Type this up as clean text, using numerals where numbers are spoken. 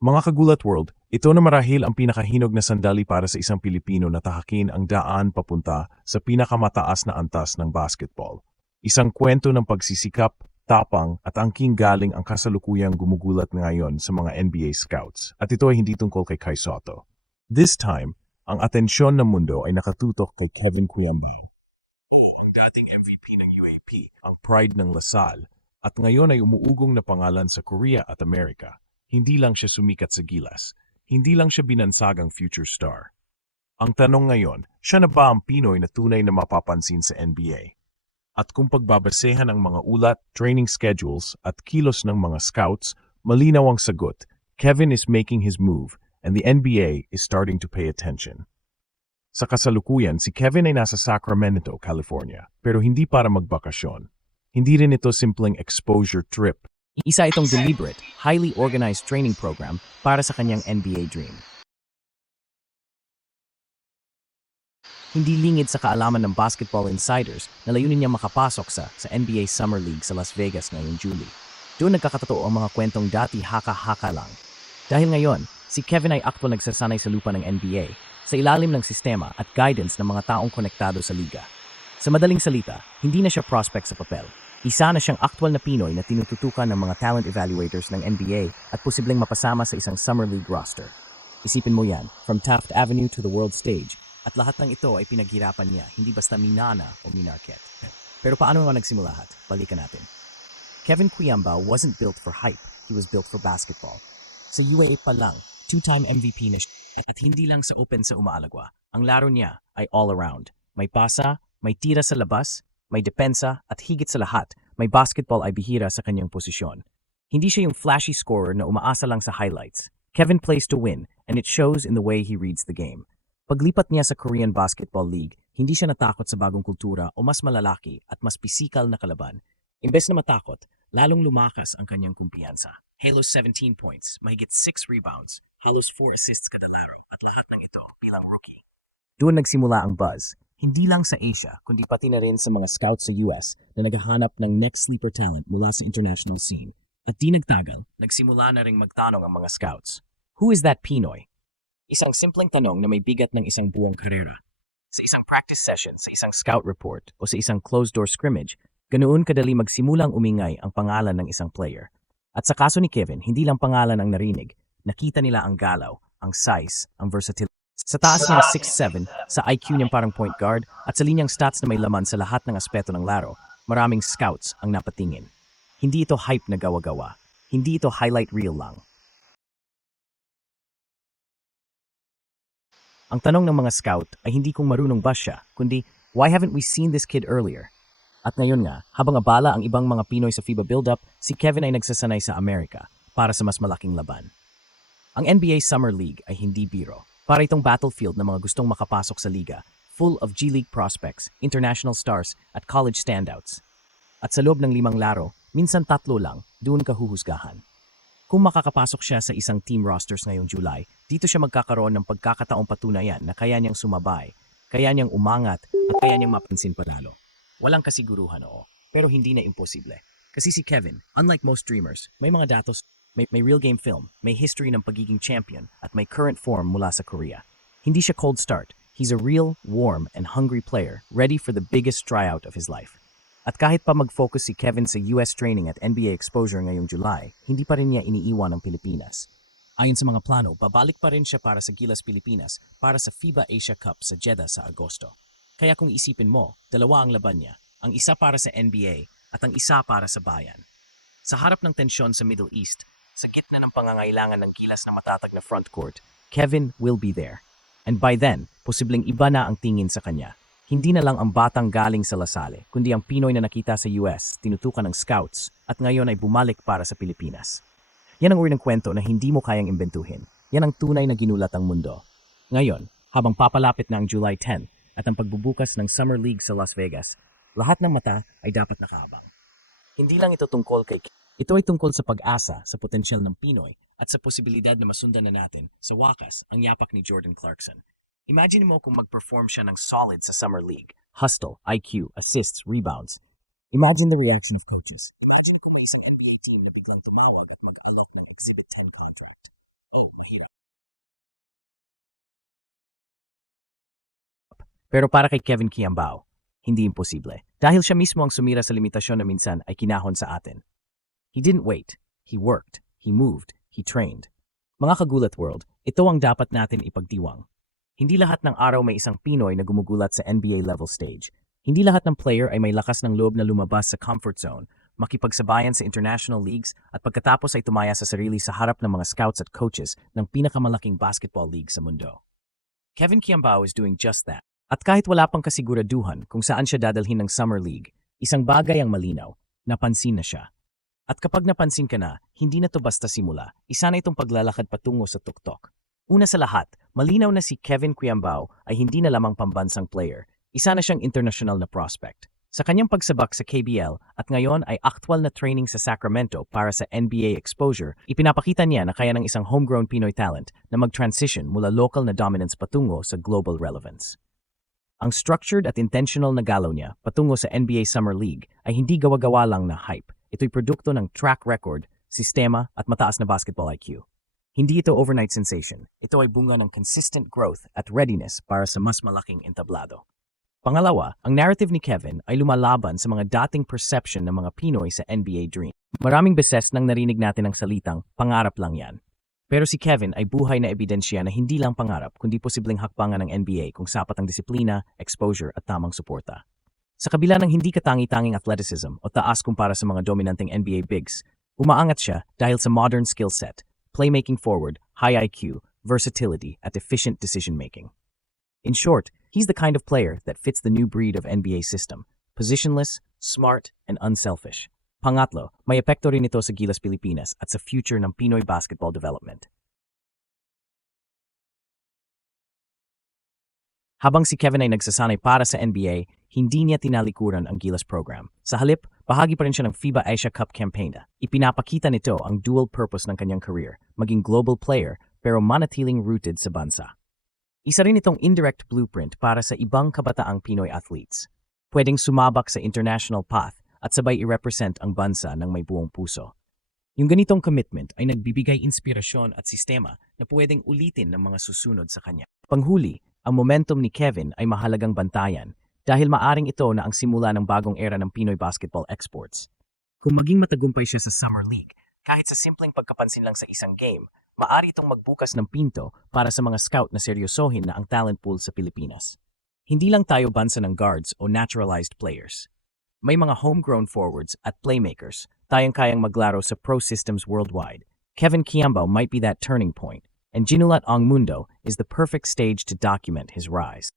Mga kagulat world, ito na marahil ang pinakahinog na sandali para sa isang Pilipino na tahakin ang daan papunta sa pinakamataas na antas ng basketball. Isang kwento ng pagsisikap, tapang at angking galing ang kasalukuyang gumugulat ngayon sa mga NBA scouts. At ito ay hindi tungkol kay Kai Sotto. This time, ang atensyon ng mundo ay nakatutok kay Kevin Kuyamba. Ang dating MVP ng UAP, ang pride ng Lasal, at ngayon ay umuugong na pangalan sa Korea at Amerika. Hindi lang siya sumikat sa Gilas. Hindi lang siya binansagang future star. Ang tanong ngayon, siya na ba ang Pinoy na tunay na mapapansin sa NBA? At kung pagbabasehan ang mga ulat, training schedules at kilos ng mga scouts, malinaw ang sagot. Kevin is making his move and the NBA is starting to pay attention. Sa kasalukuyan, si Kevin ay nasa Sacramento, California, pero hindi para magbakasyon. Hindi rin ito simpleng exposure trip. Isa itong deliberate, highly organized training program para sa kanyang NBA dream. Hindi lingid sa kaalaman ng basketball insiders na layunin niya makapasok sa NBA Summer League sa Las Vegas ngayong July. Doon nagkakatotoo ang mga kwentong dati haka-haka lang. Dahil ngayon, si Kevin ay aktwal nagsasanay sa lupa ng NBA sa ilalim ng sistema at guidance ng mga taong konektado sa liga. Sa madaling salita, hindi na siya prospect sa papel. Isa na siyang aktwal na Pinoy na tinututukan ng mga talent evaluators ng NBA at posibleng mapasama sa isang Summer League roster. Isipin mo yan, from Taft Avenue to the world stage, at lahat ng ito ay pinaghirapan niya, hindi basta minana o minarket. Pero paano nga nagsimula lahat? Balikan natin. Kevin Kuyamba wasn't built for hype, he was built for basketball. Sa UAA pa lang, two-time MVP na siya, at hindi lang sa open sa umaalagwa. Ang laro niya ay all-around. May pasa, may tira sa labas, may depensa at higit sa lahat, may basketball ay bihira sa kanyang posisyon. Hindi siya yung flashy scorer na umaasa lang sa highlights. Kevin plays to win and it shows in the way he reads the game. Paglipat niya sa Korean Basketball League, hindi siya natakot sa bagong kultura o mas malalaki at mas pisikal na kalaban. Imbes na matakot, lalong lumakas ang kanyang kumpiyansa. Halos 17 points, mahigit 6 rebounds, halos 4 assists kada laro at lahat ng ito bilang rookie. Doon nagsimula ang buzz. Hindi lang sa Asia, kundi pati na rin sa mga scouts sa US na naghahanap ng next sleeper talent mula sa international scene. At di nagtagal, nagsimula na ring magtanong ang mga scouts. Who is that Pinoy? Isang simpleng tanong na may bigat ng isang buong karera. Sa isang practice session, sa isang scout report, o sa isang closed-door scrimmage, ganoon kadali magsimulang umingay ang pangalan ng isang player. At sa kaso ni Kevin, hindi lang pangalan ang narinig. Nakita nila ang galaw, ang size, ang versatility. Sa taas niyang 6'7", sa IQ niyang parang point guard, at sa linyang stats na may laman sa lahat ng aspeto ng laro, maraming scouts ang napatingin. Hindi ito hype na gawa-gawa. Hindi ito highlight reel lang. Ang tanong ng mga scout ay hindi kung marunong ba siya, kundi why haven't we seen this kid earlier? At ngayon nga, habang abala ang ibang mga Pinoy sa FIBA build-up, si Kevin ay nagsasanay sa Amerika para sa mas malaking laban. Ang NBA Summer League ay hindi biro. Para itong battlefield ng mga gustong makapasok sa liga, full of G-League prospects, international stars, at college standouts. At sa loob ng 5 laro, minsan 3 lang, doon ka huhusgahan. Kung makakapasok siya sa isang team rosters ngayong July, dito siya magkakaroon ng pagkakataong patunayan na kaya niyang sumabay, kaya niyang umangat, at kaya niyang mapansin panalo. Walang kasiguruhan oo, pero hindi na imposible. Kasi si Kevin, unlike most dreamers, may mga datos. May real game film, may history ng pagiging champion, at may current form mula sa Korea. Hindi siya cold start. He's a real, warm, and hungry player, ready for the biggest tryout of his life. At kahit pa mag-focus si Kevin sa US training at NBA exposure ngayong July, hindi pa rin niya iniiwan ang Pilipinas. Ayon sa mga plano, babalik pa rin siya para sa Gilas, Pilipinas para sa FIBA Asia Cup sa Jeddah sa Agosto. Kaya kung isipin mo, 2 ang laban niya, ang isa para sa NBA at ang isa para sa bayan. Sa harap ng tensyon sa Middle East, sa gitna ng pangangailangan ng Gilas na matatag na frontcourt, Kevin will be there. And by then, posibleng iba na ang tingin sa kanya. Hindi na lang ang batang galing sa Lasal, kundi ang Pinoy na nakita sa US, tinutukan ng scouts, at ngayon ay bumalik para sa Pilipinas. Yan ang uri ng kwento na hindi mo kayang imbentuhin. Yan ang tunay na ginulat ang mundo. Ngayon, habang papalapit na ang July 10 at ang pagbubukas ng Summer League sa Las Vegas, lahat ng mata ay dapat nakaabang. Hindi lang ito tungkol kay Ito ay tungkol sa pag-asa, sa potensyal ng Pinoy, at sa posibilidad na masundan na natin, sa wakas, ang yapak ni Jordan Clarkson. Imagine mo kung mag-perform siya ng solid sa Summer League. Hustle, IQ, assists, rebounds. Imagine the reaction of coaches. Imagine kung may isang NBA team na biglang tumawag at mag-alok ng Exhibit 10 contract. Pero para kay Kevin Kiambao, hindi imposible. Dahil siya mismo ang sumira sa limitasyon na minsan ay kinahon sa atin. He didn't wait. He worked. He moved. He trained. Mga kagulat world, ito ang dapat natin ipagdiwang. Hindi lahat ng araw may isang Pinoy na gumugulat sa NBA level stage. Hindi lahat ng player ay may lakas ng loob na lumabas sa comfort zone, makipagsabayan sa international leagues at pagkatapos ay tumaya sa sarili sa harap ng mga scouts at coaches ng pinakamalaking basketball league sa mundo. Kevin Kiambao is doing just that. At kahit wala pang kasiguraduhan kung saan siya dadalhin ng Summer League, isang bagay ang malinaw, napansin na siya. At kapag napansin ka na, hindi na to basta simula, isa na itong paglalakad patungo sa tuktok. Una sa lahat, malinaw na si Kevin Kiambao ay hindi na lamang pambansang player, isa na siyang international na prospect. Sa kanyang pagsabak sa KBL at ngayon ay aktwal na training sa Sacramento para sa NBA exposure, ipinapakita niya na kaya ng isang homegrown Pinoy talent na mag-transition mula local na dominance patungo sa global relevance. Ang structured at intentional na galaw niya patungo sa NBA Summer League ay hindi gawa-gawa lang na hype. Ito'y produkto ng track record, sistema at mataas na basketball IQ. Hindi ito overnight sensation. Ito ay bunga ng consistent growth at readiness para sa mas malaking entablado. Pangalawa, ang narrative ni Kevin ay lumalaban sa mga dating perception ng mga Pinoy sa NBA dream. Maraming beses nang narinig natin ang salitang, pangarap lang yan. Pero si Kevin ay buhay na ebidensya na hindi lang pangarap kundi posibleng hakbangan ng NBA kung sapat ang disiplina, exposure at tamang suporta. Sa kabila ng hindi katangi-tanging athleticism o taas kumpara sa mga dominanteng NBA bigs, umaangat siya dahil sa modern skill set, playmaking forward, high IQ, versatility at efficient decision-making. In short, he's the kind of player that fits the new breed of NBA system, positionless, smart, and unselfish. Pangatlo, may epekto rin ito sa Gilas Pilipinas at sa future ng Pinoy basketball development. Habang si Kevin ay nagsasanay para sa NBA, hindi niya tinalikuran ang Gilas program. Sa halip, bahagi pa rin siya ng FIBA Asia Cup campaign. Ipinapakita nito ang dual purpose ng kanyang career, maging global player pero manatiling rooted sa bansa. Isa rin itong indirect blueprint para sa ibang kabataang Pinoy athletes. Pwedeng sumabak sa international path at sabay i-represent ang bansa ng may buong puso. Yung ganitong commitment ay nagbibigay inspirasyon at sistema na pwedeng ulitin ng mga susunod sa kanya. Panghuli, ang momentum ni Kevin ay mahalagang bantayan dahil maaring ito na ang simula ng bagong era ng Pinoy basketball exports. Kung maging matagumpay siya sa Summer League, kahit sa simpleng pagkapansin lang sa isang game, maari itong magbukas ng pinto para sa mga scout na seryosohin na ang talent pool sa Pilipinas. Hindi lang tayo bansa ng guards o naturalized players. May mga homegrown forwards at playmakers, tayang-kayang maglaro sa pro systems worldwide. Kevin Kiambao might be that turning point, and Ginulat Ang Mundo is the perfect stage to document his rise.